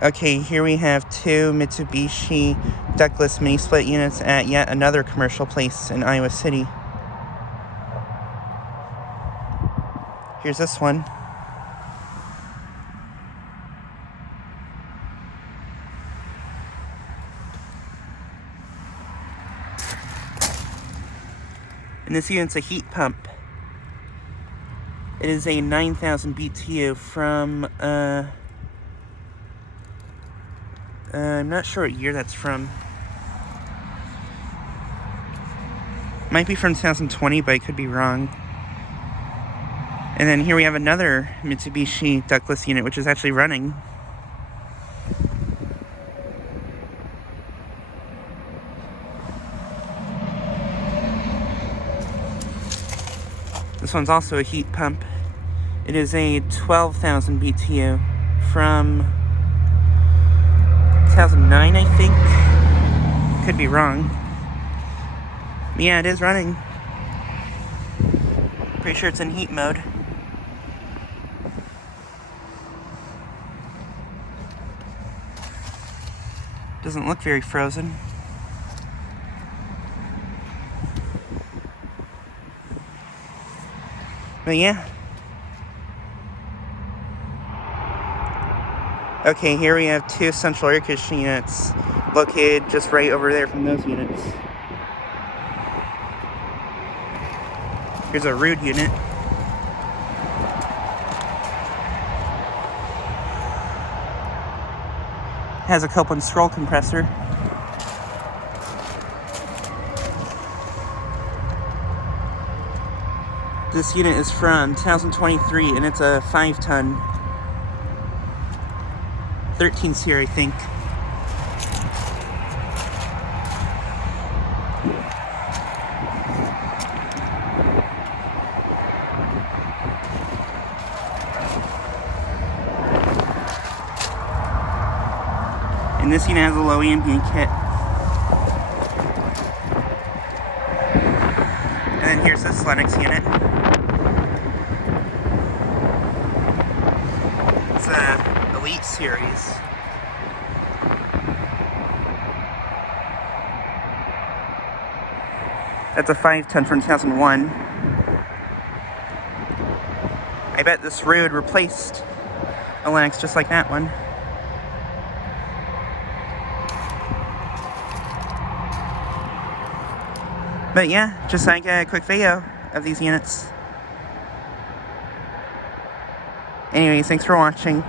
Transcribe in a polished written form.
Okay, here we have two Mitsubishi ductless mini split units at yet another commercial place in Iowa City. Here's this one. And this unit's a heat pump. It is a 9,000 BTU from, I'm not sure what year that's from. Might be from 2020, but I could be wrong. And then here we have another Mitsubishi ductless unit, which is actually running. This one's also a heat pump. It is a 12,000 BTU from 2009, I think. Could be wrong. Yeah, it is running. Pretty sure it's in heat mode. Doesn't look very frozen. But yeah. Okay, here we have two central air conditioning units located just right over there from those units. Here's a Ruud unit. Has a Copeland scroll compressor. This unit is from 2023 and it's a 5-ton. 13's here, I think. And this unit has a low ambient kit. And then here's this Lennox unit. It's a Elite series. That's a 5-ton from 2001. I bet this Ruud replaced a Lennox just like that one. But yeah, just like a quick video of these units. Anyways, thanks for watching.